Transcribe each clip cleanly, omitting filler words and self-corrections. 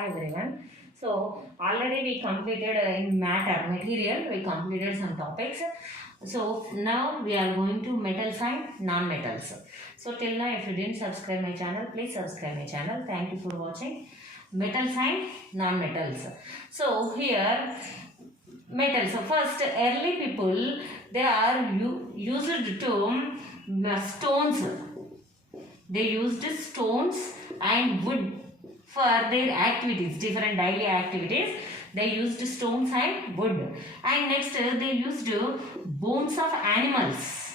Hi everyone. So already we completed in matter material, we completed some topics. So now we are going to metals and non-metals. So till now if you didn't subscribe my channel, please subscribe my channel. Thank you for watching metals and non-metals. So here metals. So first early people, they are used to stones. They used stones and wood for their activities, different daily activities. They used stones and wood. And next they used bones of animals.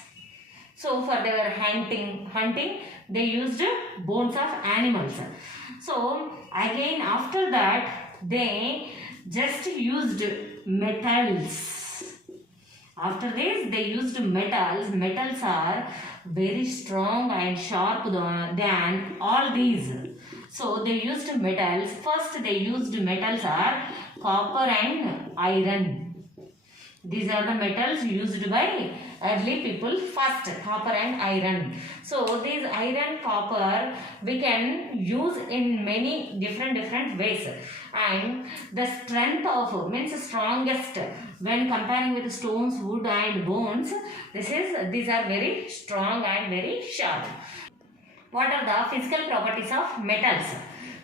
So for their hunting, they used bones of animals. So again after that they just used metals. After this they used metals. Metals are very strong and sharp than all these. So they used metals. First they used metals are copper and iron. These are the metals used by early people first, copper and iron. So these iron, copper we can use in many different ways. And the strength of means strongest when comparing with stones, wood and bones. These are very strong and very sharp. What are the physical properties of metals?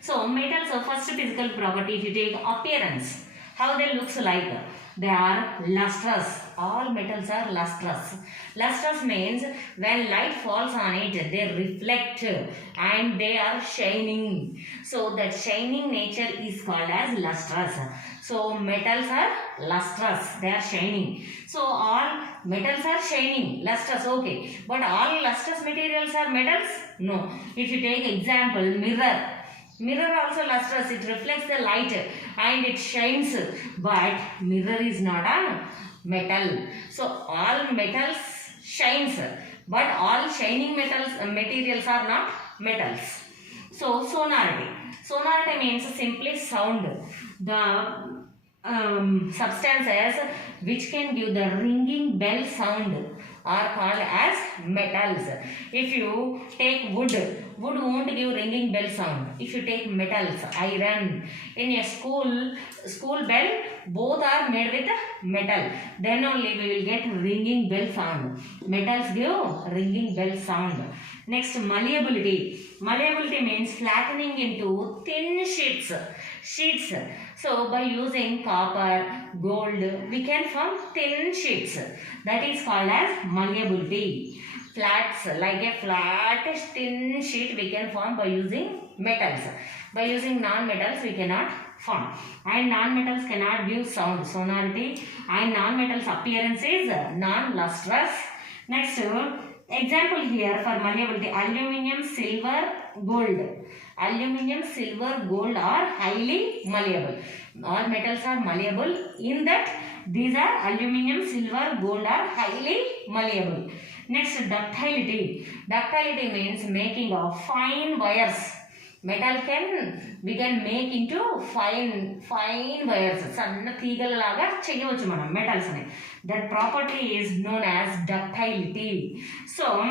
So metals, first physical property, if you take appearance, how they looks like? They are lustrous. All metals are lustrous. Lustrous means when light falls on it, they reflect and they are shining. So that shining nature is called as lustrous. So metals are lustrous. They are shining. So all metals are shining, lustrous, okay. But all lustrous materials are metals? No. If you take example, mirror. Mirror also lustrous, it reflects the light and it shines, but mirror is not a metal. So all metals shines, but all shining materials are not metals. So sonority. Sonority means simply sound. The substances which can give the ringing bell sound are called as metals. If you take wood won't give ringing bell sound. If you take metals, iron, in a school bell, both are made with metal. Then only we will get ringing bell sound. Metals give ringing bell sound. Next, malleability. Malleability means flattening into thin sheets. So by using copper, gold, we can form thin sheets. That is called as malleability. Flats, like a flat thin sheet we can form by using metals. By using non-metals we cannot form. And non-metals cannot give sound, sonority, and non-metals appearance is non-lustrous. Next, example here for malleability, aluminium, silver, gold. Aluminium, silver, gold are highly malleable. All metals are malleable. In that, these are aluminium, silver, gold are highly malleable. Next, ductility. Ductility means making of fine wires. Metal we can make into fine wires. Sanna teegalaga cheyyochu manam metals ni. That property is known as ductility. So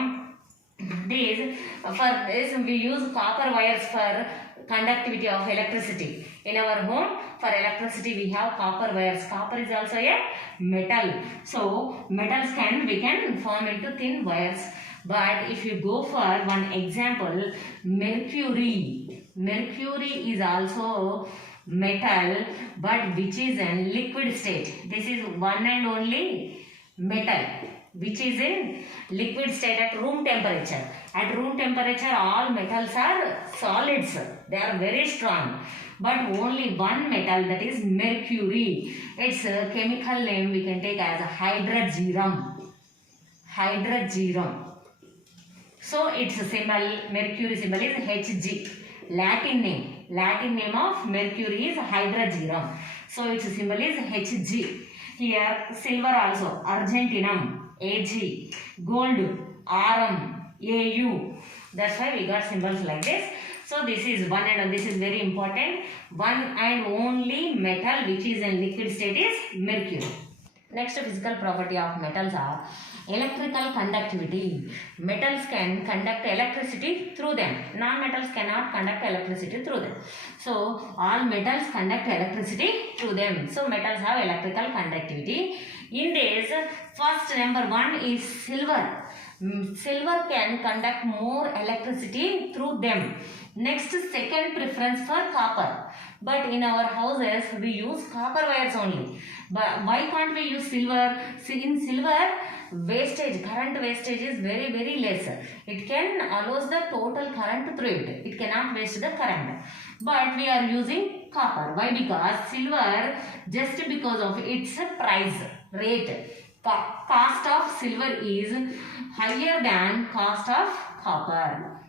for this we use copper wires for conductivity of electricity. In our home, for electricity we have copper wires. Copper is also a metal. So metals we can form into thin wires. But if you go for one example, mercury. Mercury is also metal, but which is in liquid state. This is one and only metal which is in liquid state at room temperature. At room temperature all metals are solids. They are very strong. But only one metal, that is mercury. Its chemical name we can take as hydrogen. Hydrogen. So its symbol, mercury symbol is Hg. Latin name of mercury is hydrogen. So its symbol is Hg. Here silver also, argentinum, Ag, gold, Rm, Au. That's why we got symbols like this. So this is one and this is very important. One and only metal which is in liquid state is mercury. Next physical property of metals are electrical conductivity. Metals can conduct electricity through them. Non-metals cannot conduct electricity through them. So all metals conduct electricity through them. So metals have electrical conductivity. In this, first number 1 is silver. Silver can conduct more electricity through them. Next, second preference for copper. But in our houses we use copper wires only. But why can't we use silver? See, in silver, wastage, current wastage is very less. It can allows the total current through it. It cannot waste the current. But we are using copper. Why? Because silver, just because of its price rate, cost of silver is higher than cost of copper.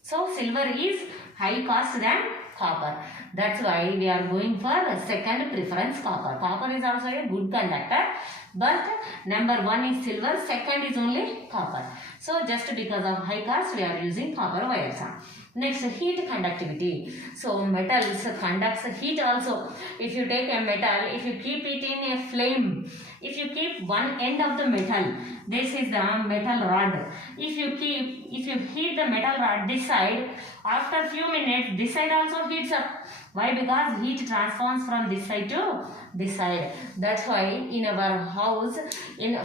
So silver is high cost than copper. That's why we are going for second preference, copper. Copper is also a good conductor, but number 1 is silver, second is only copper. So just because of high cost we are using copper wires. Next, heat conductivity. So metals conducts heat also. If you take a metal, if you keep it in a flame, if you keep one end of the metal, this is the metal rod. If you heat the metal rod this side, after few minutes this side also heats up. Why? Because heat transforms from this side to this side. That's why in our house,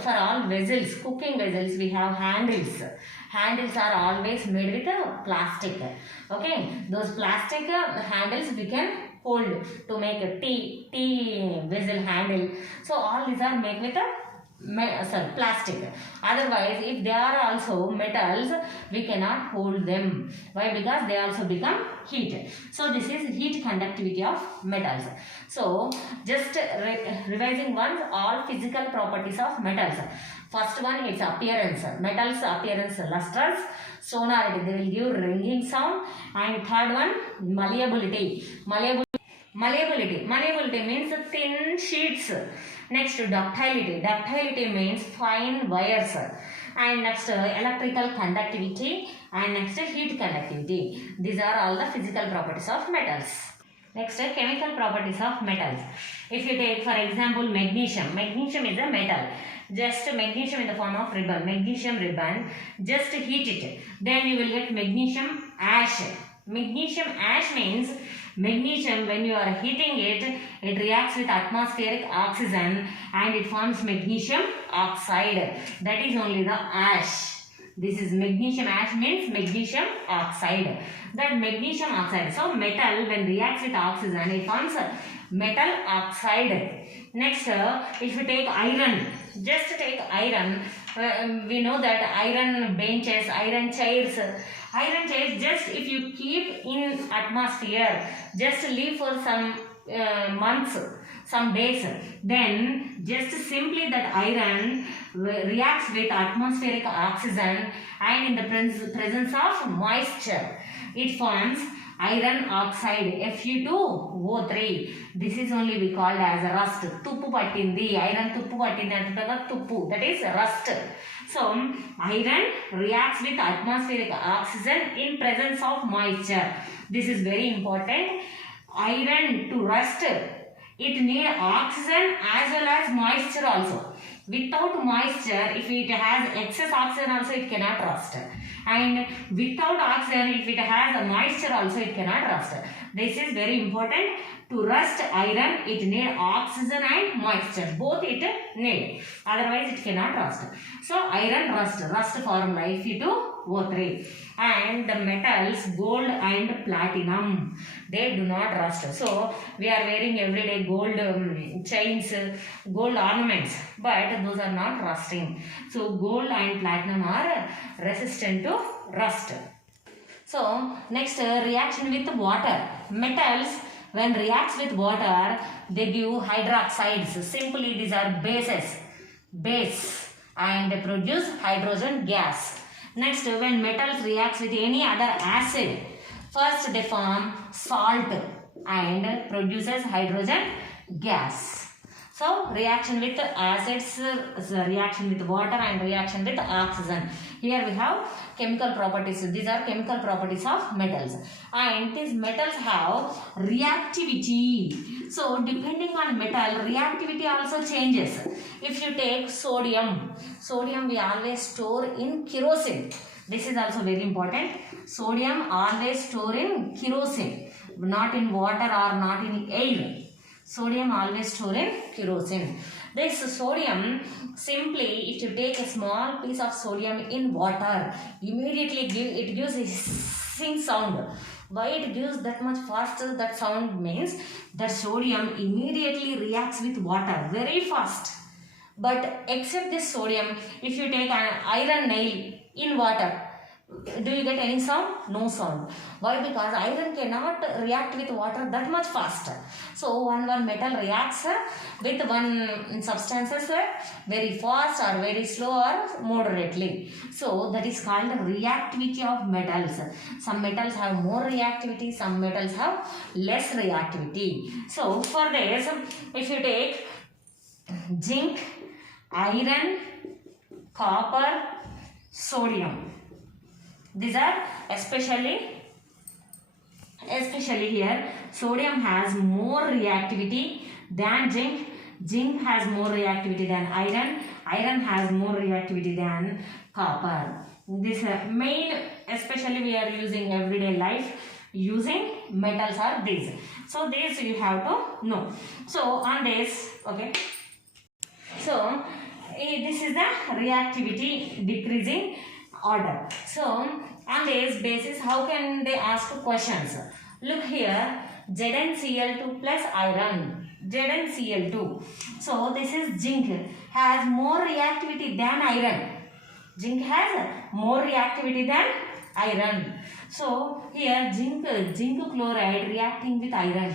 for all vessels, cooking vessels, we have handles. Handles are always made with plastic. Okay, those plastic handles we can hold to make a tea vessel handle. So all these are made with plastic. Otherwise, if they are also metals, we cannot hold them. Why? Because they also become heat. So this is heat conductivity of metals. So just revising once all physical properties of metals. First one is appearance. Metals appearance lustrous, sonority, they will give ringing sound. And third one, malleability. Malleability means thin sheets. Next, ductility. Ductility means fine wires. And next, electrical conductivity. And next, heat conductivity. These are all the physical properties of metals. Next, chemical properties of metals. If you take for example magnesium. Magnesium is a metal. Just magnesium in the form of ribbon. Magnesium ribbon. Just heat it. Then you will get magnesium ash. Magnesium ash means magnesium, when you are heating it, it reacts with atmospheric oxygen and it forms magnesium oxide. That is only the ash. This is magnesium ash means magnesium oxide. That magnesium oxide. So metal when reacts with oxygen, it forms metal oxide. Next, if you take iron, just take iron. We know that iron benches, iron chairs, just if you keep in atmosphere, just leave for some months, some days, then just simply that iron reacts with atmospheric oxygen and in the presence of moisture, it forms iron oxide, Fe2O3. This is only we called as rust. Tuppu pattindi, iron tuppu pattindi antuntaga tuppu, that is rust. So iron reacts with atmospheric oxygen in presence of moisture. This is very important. Iron to rust, it need oxygen as well as moisture also. Without moisture, if it has excess oxygen also, it cannot rust. And without oxygen, if it has a moisture also, it cannot rust. This is very important. To rust iron, it need oxygen and moisture. Both it need. Otherwise, it cannot rust. So iron rust formula Fe2O3. And the metals gold and platinum, they do not rust. So we are wearing everyday gold chains, gold ornaments, but those are not rusting. So gold and platinum are resistant to rust. So next, reaction with water. Metals when reacts with water, they give hydroxides. Simply these are base, and they produce hydrogen gas. Next, when metals reacts with any other acid, first they form salt and produces hydrogen gas. So reaction with acids, reaction with water and reaction with oxygen. Here we have chemical properties. These are chemical properties of metals. And these metals have reactivity. So depending on metal, reactivity also changes. If you take sodium we always store in kerosene. This is also very important. Sodium always store in kerosene, not in water or not in air. Sodium always store in kerosene. This sodium, simply if you take a small piece of sodium in water, immediately it gives a hissing sound. Why it gives that much faster that sound means that sodium immediately reacts with water very fast. But except this sodium, if you take an iron nail in water, do you get any sound? No sound. Why? Because iron cannot react with water that much faster. So one metal reacts with one substances very fast or very slow or moderately. So that is called reactivity of metals. Some metals have more reactivity, some metals have less reactivity. So for this, if you take zinc, iron, copper, sodium, these are especially here, sodium has more reactivity than zinc. Zinc has more reactivity than iron. Iron has more reactivity than copper. This main, especially we are using everyday life, using metals are these. So this you have to know. So on this, okay. So this is the reactivity decreasing order. So on this basis, how can they ask questions? Look here, ZnCl2 plus iron, ZnCl2. So this is zinc, has more reactivity than iron. Zinc has more reactivity than iron. So here zinc chloride reacting with iron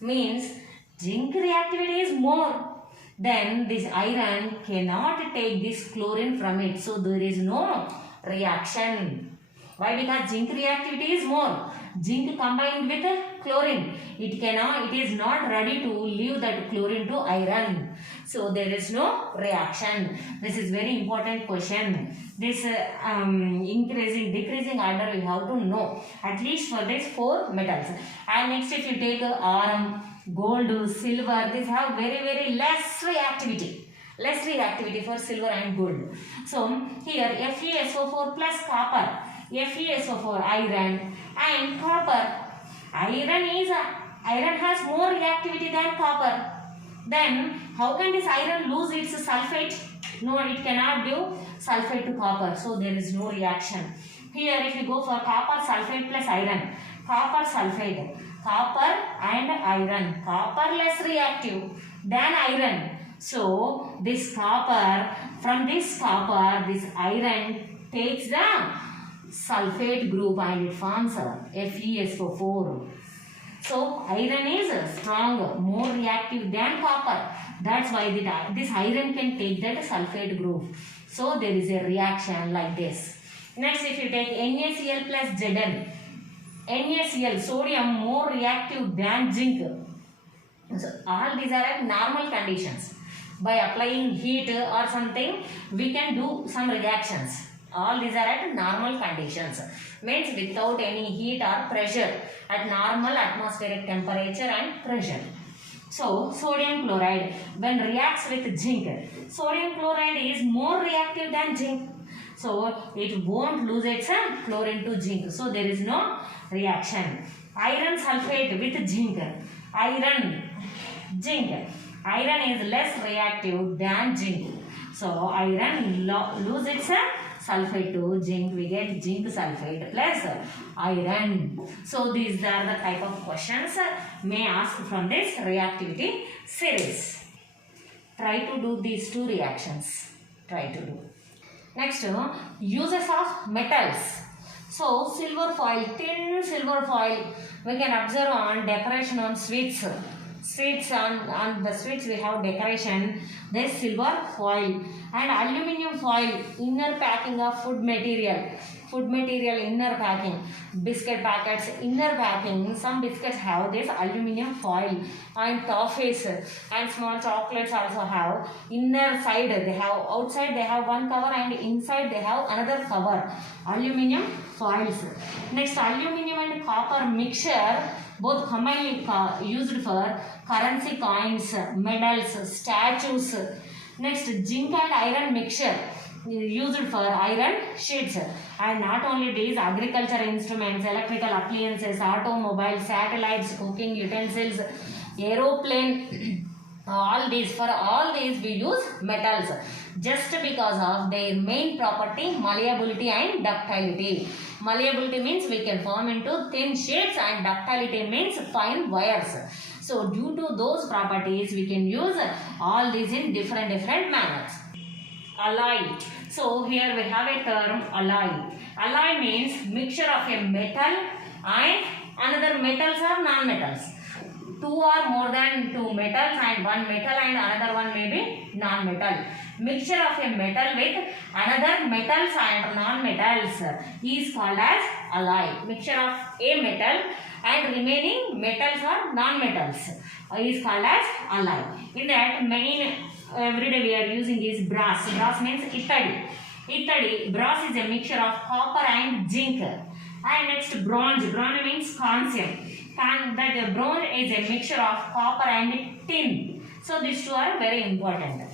means zinc reactivity is more. Then this iron cannot take this chlorine from it. So there is no reaction. Why? Because zinc reactivity is more. Zinc combined with chlorine, it is not ready to leave that chlorine to iron. So there is no reaction. This is very important question. This increasing, decreasing order we have to know. At least for these 4 metals. And next if you take iron, gold, silver, these have very less reactivity. Less reactivity for silver and gold. So here FeSO4 plus copper, FeSO4 iron and copper. Iron has more reactivity than copper. Then how can this iron lose its sulfate? No, it cannot give sulfate to copper. So there is no reaction. Here if you go for copper sulfate plus iron, copper sulfate, copper and iron, copper less reactive than iron. So this copper, from this copper, this iron takes the sulfate group and it forms FeSO4. So iron is strong, more reactive than copper. That's why this iron can take that sulfate group. So there is a reaction like this. Next if you take NaCl plus Zn, NaCl, sodium more reactive than zinc. So all these are at normal conditions. By applying heat or something, we can do some reactions. All these are at normal conditions. Means without any heat or pressure, at normal atmospheric temperature and pressure. So sodium chloride, when reacts with zinc, sodium chloride is more reactive than zinc. So it won't lose its chlorine to zinc. So there is no reaction. Iron sulfate with zinc. Zinc. Iron is less reactive than zinc. So iron lose its sulfate to zinc. We get zinc sulfate plus iron. So these are the type of questions may ask from this reactivity series. Try to do these 2 reactions. Try to do. Next, uses of metals. So silver foil, thin silver foil we can observe on decoration on sweets. Sweets, on the sweets we have decoration. There's silver foil and aluminium foil, inner packing of food material. Food material inner packing. Biscuit packets inner packing. Some biscuits have this aluminium foil, and toffees and small chocolates also have inner side. They have outside they have one cover and inside they have another cover. Aluminium foils. Next, aluminium and copper mixture, both commonly used for currency coins, medals, statues. Next, zinc and iron mixture used for iron sheets. And not only these, agriculture instruments, electrical appliances, automobiles, satellites, cooking utensils, aeroplane, all these we use metals just because of their main property, malleability and ductility. Malleability means we can form into thin sheets and ductility means fine wires. So due to those properties we can use all these in different manners. Alloy. So here we have a term alloy. Alloy means mixture of a metal and another metals or non-metals. Two or more than two metals and one metal and another one may be non-metal. Mixture of a metal with another metals and non-metals is called as alloy. Mixture of a metal and remaining metals or non-metals is called as alloy. In that, main everyday we are using is brass. Brass means Ittadi. Brass is a mixture of copper and zinc. And next, bronze. Bronze means calcium. That bronze is a mixture of copper and tin. So these two are very important.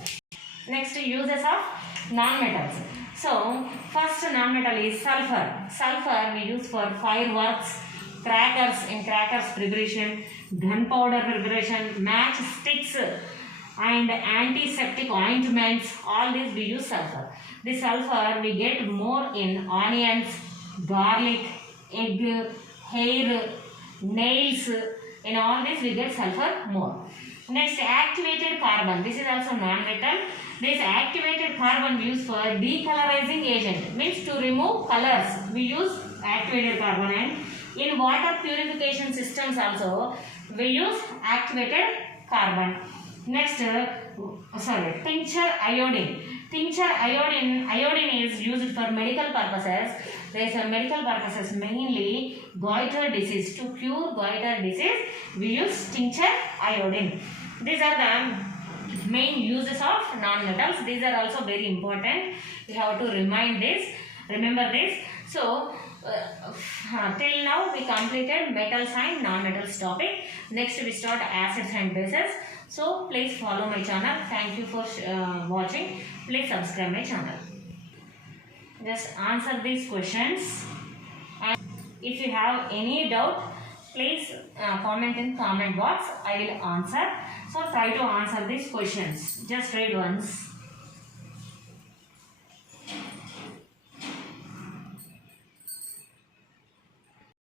Next, uses of non-metals. So first non-metal is sulfur. Sulfur we use for fireworks, crackers, in crackers preparation, gunpowder preparation, match sticks and antiseptic ointments. All these we use sulfur. The sulfur we get more in onions, garlic, egg, hair, nails. In all this we get sulfur more. Next, activated carbon. This is also non-metal. This activated carbon we use for decolorizing agent, means to remove colors. We use activated carbon. And in water purification systems also we use activated carbon. Next, tincture iodine. Tincture iodine is used for medical purposes. There is a medical purposes, mainly goiter disease. To cure goiter disease, we use tincture iodine. These are the main uses of non-metals. These are also very important. You have to remember this. So, till now we completed metals and non-metals topic. Next we start acids and bases. So please follow my channel. Thank you for watching. Please subscribe my channel. Just answer these questions. And if you have any doubt, please comment in comment box. I will answer. So try to answer these questions. Just read once.